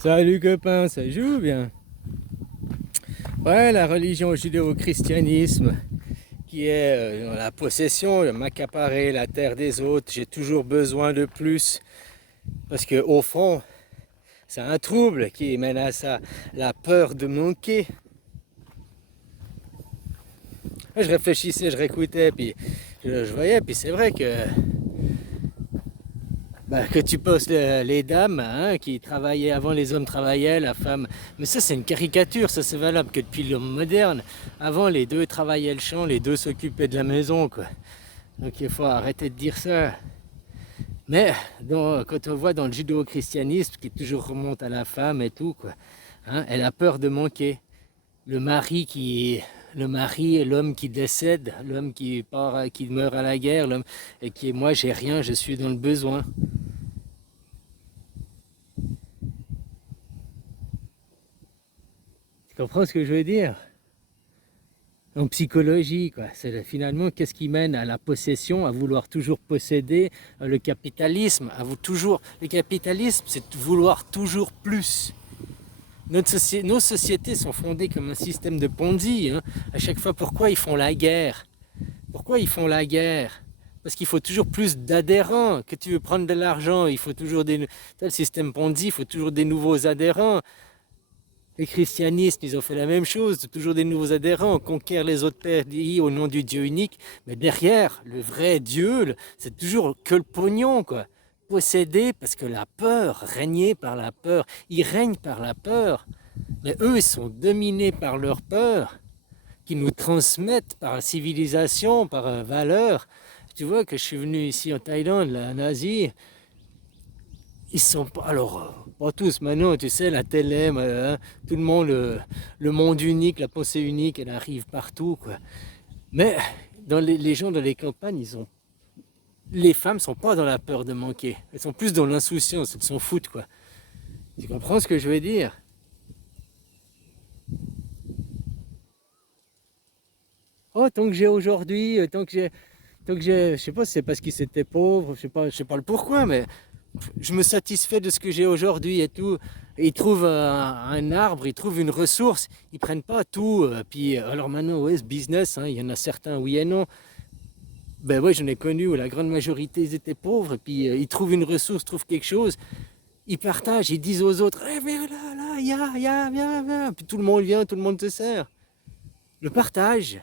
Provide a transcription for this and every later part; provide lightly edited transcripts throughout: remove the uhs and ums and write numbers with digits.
Salut copain, ça joue bien? Ouais, la religion judéo-christianisme qui est dans la possession, de m'accaparer la terre des autres, j'ai toujours besoin de plus parce que au fond, c'est un trouble qui mène à ça, la peur de manquer. Je réfléchissais, je réécoutais, puis je voyais, puis c'est vrai que tu poses les dames hein, qui travaillaient avant, les hommes travaillaient, la femme. Mais ça, c'est une caricature, ça c'est valable que depuis l'homme moderne. Avant, les deux travaillaient le champ, les deux s'occupaient de la maison, quoi. Donc il faut arrêter de dire ça. Mais quand on voit dans le judéo-christianisme, qui toujours remonte à la femme et tout, quoi, hein, elle a peur de manquer. Le mari qui, le mari est l'homme qui décède, l'homme qui part, qui meurt à la guerre, l'homme et qui est moi, j'ai rien, je suis dans le besoin. Tu comprends ce que je veux dire? En psychologie, quoi. C'est finalement qu'est-ce qui mène à la possession, à vouloir toujours posséder, le capitalisme, le capitalisme, c'est de vouloir toujours plus. Nos sociétés sont fondées comme un système de Ponzi. Hein. À chaque fois, pourquoi ils font la guerre? Pourquoi ils font la guerre? Parce qu'il faut toujours plus d'adhérents. Que tu veux prendre de l'argent, il faut toujours des. Le système Ponzi, il faut toujours des nouveaux adhérents. Les christianistes, ils ont fait la même chose, toujours des nouveaux adhérents, on conquiert les autres pays au nom du Dieu unique, mais derrière, le vrai Dieu, c'est toujours que le pognon, quoi. Possédé parce que la peur, régner par la peur, ils règnent par la peur, mais eux, ils sont dominés par leur peur, qui nous transmettent par la civilisation, par valeur. Tu vois que je suis venu ici en Thaïlande, là, en Asie, ils sont pas. Alors, pas tous maintenant, tu sais, la télé, hein, tout le monde, le monde unique, la pensée unique, elle arrive partout, quoi. Mais dans les gens dans les campagnes, les femmes sont pas dans la peur de manquer. Elles sont plus dans l'insouciance, elles s'en foutent, quoi. Tu comprends ce que je veux dire? Oh, tant que j'ai aujourd'hui, je sais pas si c'est parce qu'ils étaient pauvres, je sais pas le pourquoi, mais je me satisfais de ce que j'ai aujourd'hui et tout. Et ils trouvent un arbre, ils trouvent une ressource, ils prennent pas tout. Puis alors maintenant, ouais, ce business, hein, il y en a certains, oui et non. Ben ouais, j'en ai connu où la grande majorité ils étaient pauvres, et puis ils trouvent une ressource, trouvent quelque chose, ils partagent, ils disent aux autres, eh, viens là, là, viens, viens. Puis tout le monde vient, tout le monde se sert. Le partage,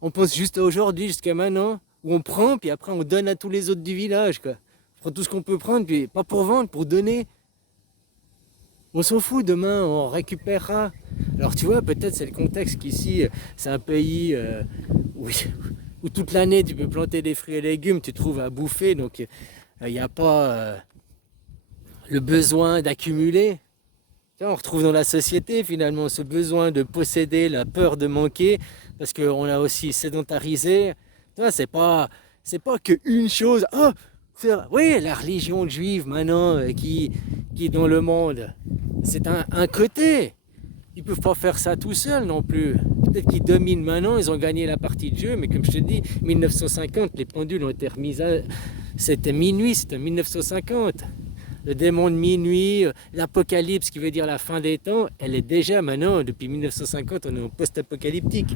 on pense juste à aujourd'hui, jusqu'à maintenant, où on prend, puis après on donne à tous les autres du village, quoi. On prend tout ce qu'on peut prendre, puis pas pour vendre, pour donner. On s'en fout, demain on récupérera. Alors tu vois, peut-être c'est le contexte qu'ici, c'est un pays où toute l'année tu peux planter des fruits et légumes, tu trouves à bouffer, donc il n'y a pas le besoin d'accumuler. On retrouve dans la société finalement ce besoin de posséder, la peur de manquer, parce qu'on a aussi sédentarisé. C'est pas qu'une chose. Oh, oui, la religion juive maintenant qui est dans le monde, c'est un côté. Ils peuvent pas faire ça tout seuls non plus. Peut-être qu'ils dominent maintenant, ils ont gagné la partie de jeu, mais comme je te dis, 1950, les pendules ont été remises à. C'était minuit, c'était 1950. Le démon de minuit, l'apocalypse qui veut dire la fin des temps, elle est déjà maintenant, depuis 1950, on est en post-apocalyptique.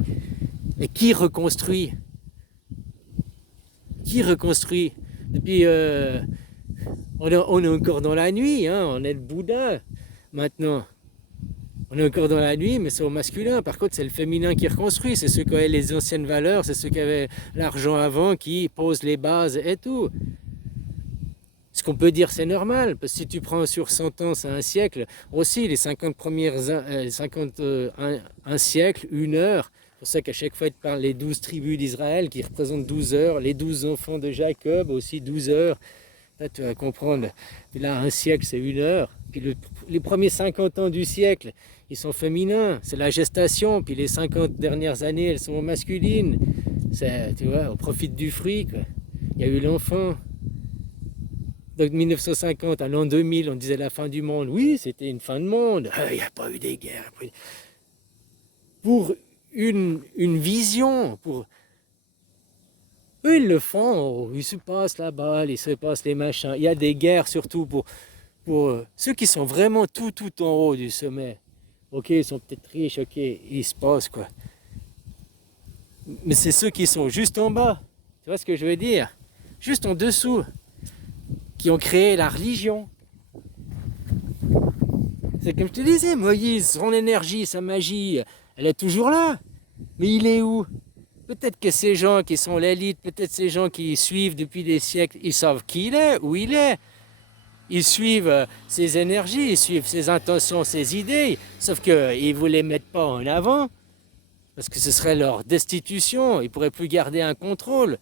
Et qui reconstruit? Qui reconstruit? Depuis, on est encore dans la nuit, hein, on est le Bouddha maintenant. On est encore dans la nuit, mais c'est au masculin. Par contre, c'est le féminin qui reconstruit. C'est ceux qui avaient les anciennes valeurs, c'est ceux qui avaient l'argent avant qui posent les bases et tout. Ce qu'on peut dire, c'est normal, parce que si tu prends sur 100 ans, c'est un siècle, aussi les 50 premières, 50, un siècle, une heure, c'est pour ça qu'à chaque fois, il te parle des 12 tribus d'Israël qui représentent 12 heures, les 12 enfants de Jacob aussi 12 heures. Là, tu vas comprendre, là, un siècle, c'est une heure. Puis les premiers 50 ans du siècle, ils sont féminins, c'est la gestation, puis les 50 dernières années, elles sont masculines. Tu vois, on profite du fruit, quoi. Il y a eu l'enfant. Donc 1950 à l'an 2000, on disait la fin du monde. Oui, c'était une fin de monde. Il n'y a pas eu des guerres. Pour une vision, eux, ils le font. Ils se passent la balle, ils se passent les machins. Il y a des guerres surtout pour ceux qui sont vraiment tout en haut du sommet. Ok, ils sont peut-être riches, ok, ils se passent quoi. Mais c'est ceux qui sont juste en bas, tu vois ce que je veux dire? Juste en dessous, qui ont créé la religion. C'est comme je te disais, Moïse, son énergie, sa magie, elle est toujours là. Mais il est où? Peut-être que ces gens qui sont l'élite, peut-être ces gens qui suivent depuis des siècles, ils savent qui il est, où il est. Ils suivent ses énergies, ils suivent ses intentions, ses idées, sauf qu'ils ne vous les mettent pas en avant, parce que ce serait leur destitution, ils ne pourraient plus garder un contrôle.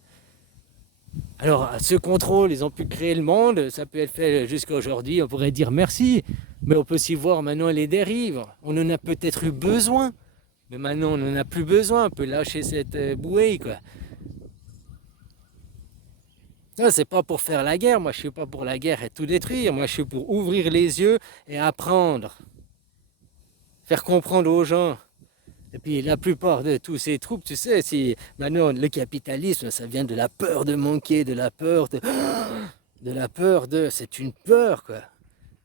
Alors, ce contrôle, ils ont pu créer le monde, ça peut être fait jusqu'à aujourd'hui, on pourrait dire merci, mais on peut aussi voir maintenant les dérives. On en a peut-être eu besoin, mais maintenant on n'en a plus besoin, on peut lâcher cette bouée, quoi. Ça, c'est pas pour faire la guerre, moi je suis pas pour la guerre et tout détruire, moi je suis pour ouvrir les yeux et apprendre, faire comprendre aux gens. Et puis la plupart de tous ces troupes, tu sais, si maintenant le capitalisme, ça vient de la peur de manquer, de la peur de la peur de, c'est une peur quoi.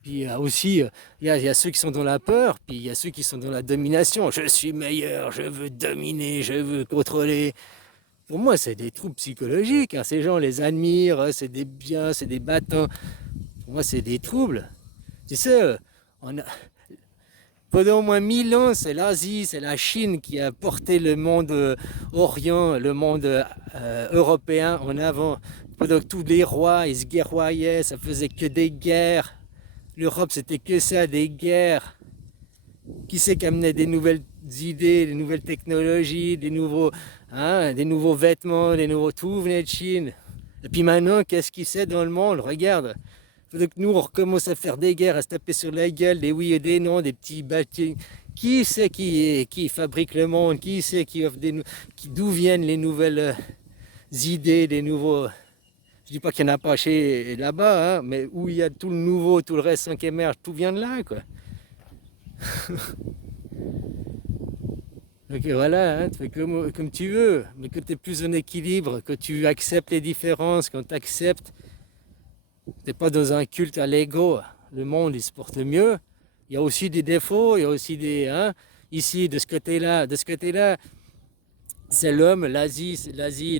Puis il y a aussi, il y a ceux qui sont dans la peur, puis il y a ceux qui sont dans la domination. Je suis meilleur, je veux dominer, je veux contrôler. Pour moi, c'est des troubles psychologiques. Hein. Ces gens les admirent, c'est des biens, c'est des battants. Pour moi, c'est des troubles. Tu sais, on a, pendant au moins 1000 ans, c'est l'Asie, c'est la Chine qui a porté le monde orient, le monde européen en avant. Pendant que tous les rois, ils se guerroyaient, ça faisait que des guerres. L'Europe, c'était que ça, des guerres. Qui c'est qui amenait des nouvelles idées, des nouvelles technologies, des nouveaux vêtements, des nouveaux... Tout venait de Chine. Et puis maintenant, qu'est-ce qui c'est dans le monde? Regarde. Faudrait que nous, on recommence à faire des guerres, à se taper sur la gueule, des oui et des non, des petits bâtiments. Qui c'est qui fabrique le monde? Qui c'est qui offre d'où viennent les nouvelles idées, des nouveaux... Je dis pas qu'il n'y en a pas chez là-bas, hein, mais où il y a tout le nouveau, tout le récent qui émerge, tout vient de là, quoi. Donc voilà, hein, tu fais comme tu veux, mais que tu es plus en équilibre, que tu acceptes les différences, quand tu acceptes, tu n'es pas dans un culte à l'ego. Le monde, il se porte mieux. Il y a aussi des défauts, il y a aussi des... Hein, ici, de ce côté-là, c'est l'homme, l'Asie,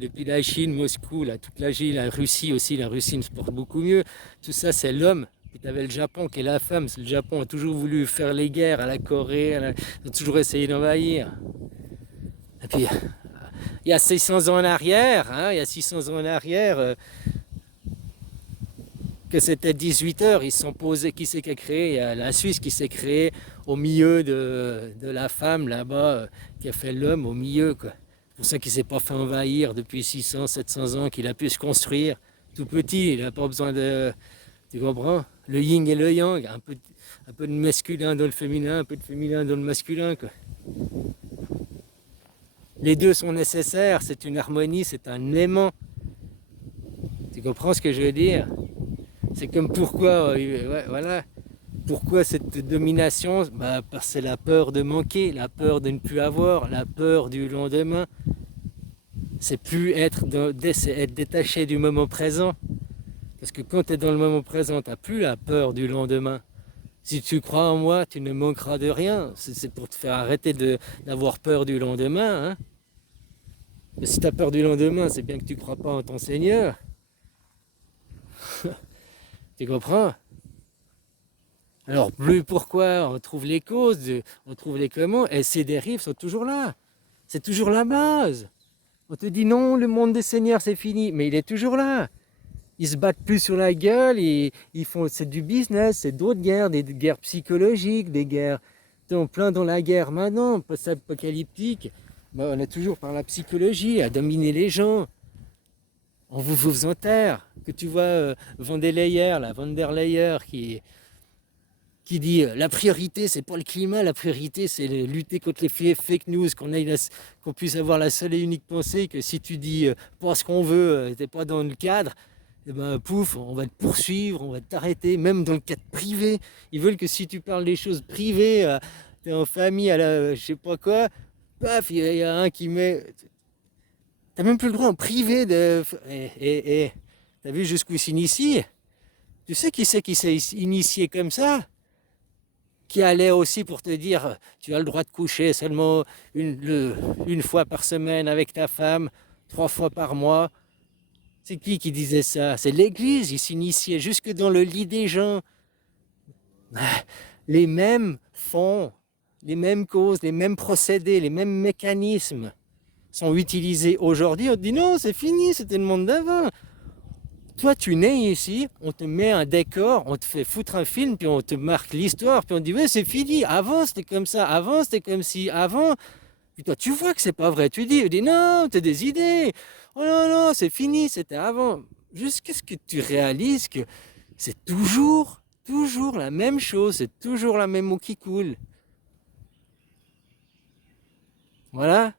depuis la Chine, Moscou, là, toute l'Asie, la Russie aussi, la Russie se porte beaucoup mieux. Tout ça, c'est l'homme. Puis tu avais le Japon qui est la femme. Le Japon a toujours voulu faire les guerres à la Corée, a toujours essayé d'envahir. Et puis, il y a 600 ans en arrière, hein, il y a 600 ans en arrière, que c'était 18 heures, ils se sont posés, qui c'est qui a créé? Il y a la Suisse qui s'est créée au milieu de la femme là-bas, qui a fait l'homme au milieu, quoi. C'est pour ça qu'il ne s'est pas fait envahir depuis 600, 700 ans, qu'il a pu se construire tout petit, il n'a pas besoin de... Tu comprends? Le yin et le yang, un peu de masculin dans le féminin, un peu de féminin dans le masculin, quoi. Les deux sont nécessaires, c'est une harmonie, c'est un aimant. Tu comprends ce que je veux dire? C'est comme pourquoi, ouais, voilà, pourquoi cette domination? Bah, parce que c'est la peur de manquer, la peur de ne plus avoir, la peur du lendemain. C'est plus c'est être détaché du moment présent. Parce que quand tu es dans le moment présent, tu n'as plus la peur du lendemain. Si tu crois en moi, tu ne manqueras de rien. C'est pour te faire arrêter d'avoir peur du lendemain. Hein. Mais si tu as peur du lendemain, c'est bien que tu ne crois pas en ton Seigneur. Tu comprends? Alors, plus pourquoi on trouve les causes, on trouve les comment, et ces dérives sont toujours là. C'est toujours la base. On te dit non, le monde des seigneurs c'est fini, mais il est toujours là. Ils se battent plus sur la gueule, ils font, c'est du business, c'est d'autres guerres, des guerres psychologiques, des guerres, plein dans la guerre maintenant, post-apocalyptique. Ben, on est toujours par la psychologie à dominer les gens. On vous en taire. Que tu vois Van der Leyen qui dit la priorité c'est pas le climat, la priorité c'est lutter contre les fake news, qu'on puisse avoir la seule et unique pensée que si tu dis pas ce qu'on veut, t'es pas dans le cadre, et ben pouf, on va te poursuivre, on va t'arrêter, même dans le cadre privé. Ils veulent que si tu parles des choses privées, t'es en famille à la je sais pas quoi, paf, il y a un qui met. T'as même plus le droit en privé de. T'as vu jusqu'où s'initie? Tu sais qui c'est qui s'est initié comme ça? Qui allait aussi pour te dire, tu as le droit de coucher seulement une fois par semaine avec ta femme, 3 fois par mois. C'est qui disait ça? C'est l'Église, il s'initiait jusque dans le lit des gens. Les mêmes fonds, les mêmes causes, les mêmes procédés, les mêmes mécanismes sont utilisés aujourd'hui. On te dit non, c'est fini, c'était le monde d'avant. Toi, tu nais ici, on te met un décor, on te fait foutre un film, puis on te marque l'histoire, puis on te dit ouais, c'est fini. Avant, c'était comme ça. Avant, c'était comme si. Avant. Puis toi, tu vois que c'est pas vrai. Tu dis non, t'as des idées. Oh non, non, c'est fini, c'était avant. Jusqu'à ce que tu réalises que c'est toujours la même chose, c'est toujours la même eau qui coule. Voilà.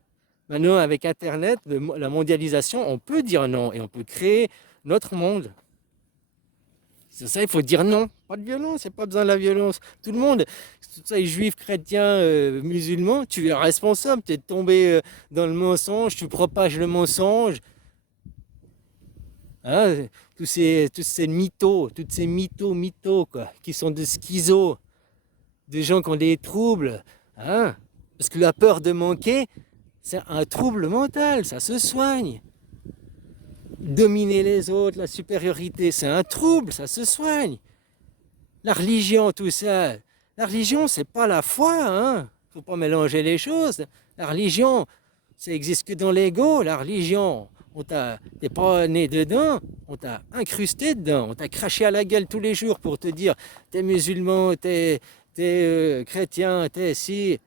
Maintenant, avec Internet, la mondialisation, on peut dire non et on peut créer notre monde. C'est ça, il faut dire non. Pas de violence, il n'y a pas besoin de la violence. Tout le monde, tout ça, les juifs, chrétiens, musulmans, tu es responsable, tu es tombé dans le mensonge, tu propages le mensonge. Hein, tous ces mythos, toutes ces mythos, quoi, qui sont des schizos, des gens qui ont des troubles. Hein, parce que la peur de manquer, c'est un trouble mental, ça se soigne. Dominer les autres, la supériorité, c'est un trouble, ça se soigne. La religion, tout ça, la religion, c'est pas la foi, hein. Faut pas mélanger les choses. La religion, ça existe que dans l'ego. La religion, t'es pas né dedans, on t'a incrusté dedans, on t'a craché à la gueule tous les jours pour te dire, t'es musulman, t'es chrétien, t'es si.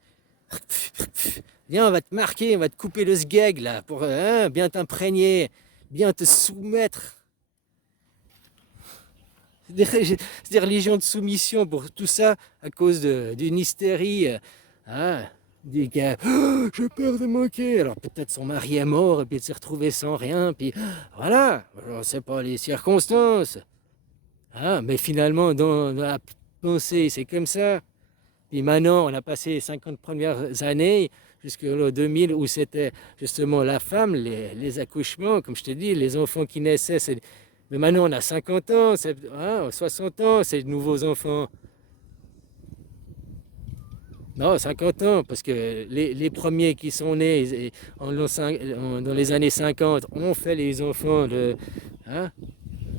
Viens, on va te marquer, on va te couper le sgeg là, pour bien t'imprégner, bien te soumettre. C'est des religions de soumission pour tout ça à cause d'une hystérie. Hein, des gars, oh, j'ai peur de manquer. Alors peut-être son mari est mort et puis il s'est retrouvé sans rien. Puis voilà, je ne sais pas les circonstances. Hein, mais finalement, dans la pensée, c'est comme ça. Puis maintenant, on a passé les 50 premières années jusqu'au 2000 où c'était justement la femme, les accouchements, comme je te dis, les enfants qui naissaient. Mais maintenant, on a 50 ans, 60 ans, c'est de nouveaux enfants. Non, 50 ans, parce que les premiers qui sont nés dans les années 50 ont fait les enfants. Hein,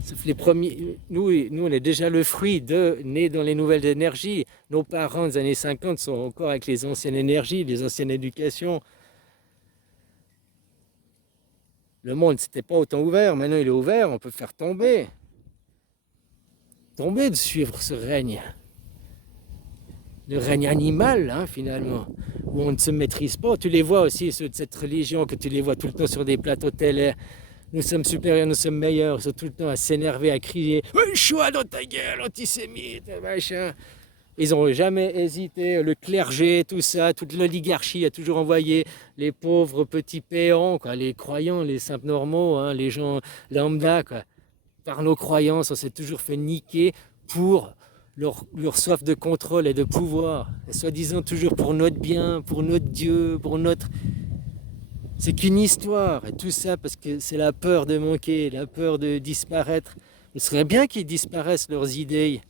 sauf les premiers, nous, on est déjà le fruit nés dans les nouvelles énergies. Nos parents des années 50 sont encore avec les anciennes énergies, les anciennes éducations. Le monde, c'était pas autant ouvert. Maintenant, il est ouvert, on peut faire tomber. Tomber de suivre ce règne. Le règne animal, hein, finalement, où on ne se maîtrise pas. Tu les vois aussi, ceux de cette religion, que tu les vois tout le temps sur des plateaux télé. Nous sommes supérieurs, nous sommes meilleurs. Ils sont tout le temps à s'énerver, à crier « Choix dans ta gueule, antisémite !» machin. Ils n'ont jamais hésité, le clergé, tout ça, toute l'oligarchie a toujours envoyé les pauvres petits péons, quoi, les croyants, les simples normaux, hein, les gens lambda, quoi. Par nos croyances, on s'est toujours fait niquer pour leur soif de contrôle et de pouvoir, et soi-disant toujours pour notre bien, pour notre Dieu, pour notre... C'est qu'une histoire, et tout ça parce que c'est la peur de manquer, la peur de disparaître. Il serait bien qu'ils disparaissent leurs idées.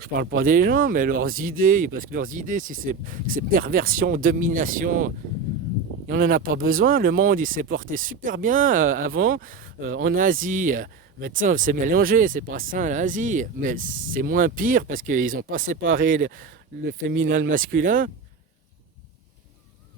Je parle pas des gens, mais leurs idées, parce que leurs idées, si c'est perversion, domination, et on n'en a pas besoin. Le monde, il s'est porté super bien avant, en Asie. Mais ça, c'est mélangé, c'est pas sain l'Asie, mais c'est moins pire parce qu'ils n'ont pas séparé le féminin et le masculin.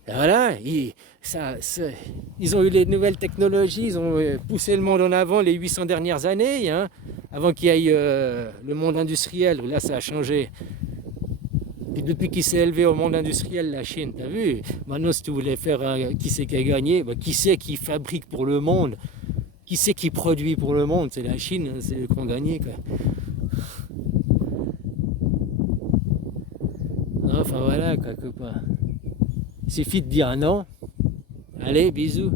Et voilà, ils ont eu les nouvelles technologies, ils ont poussé le monde en avant les 800 dernières années, hein, avant qu'il y ait le monde industriel, où là ça a changé. Et depuis qu'il s'est élevé au monde industriel, la Chine, t'as vu? Maintenant, si tu voulais faire qui c'est qui a gagné, bah, qui c'est qui fabrique pour le monde? Qui c'est qui produit pour le monde? C'est la Chine, hein, c'est eux qui ont gagné, quoi. Enfin voilà, quoi, copain. Il suffit de dire non. Allez, bisous.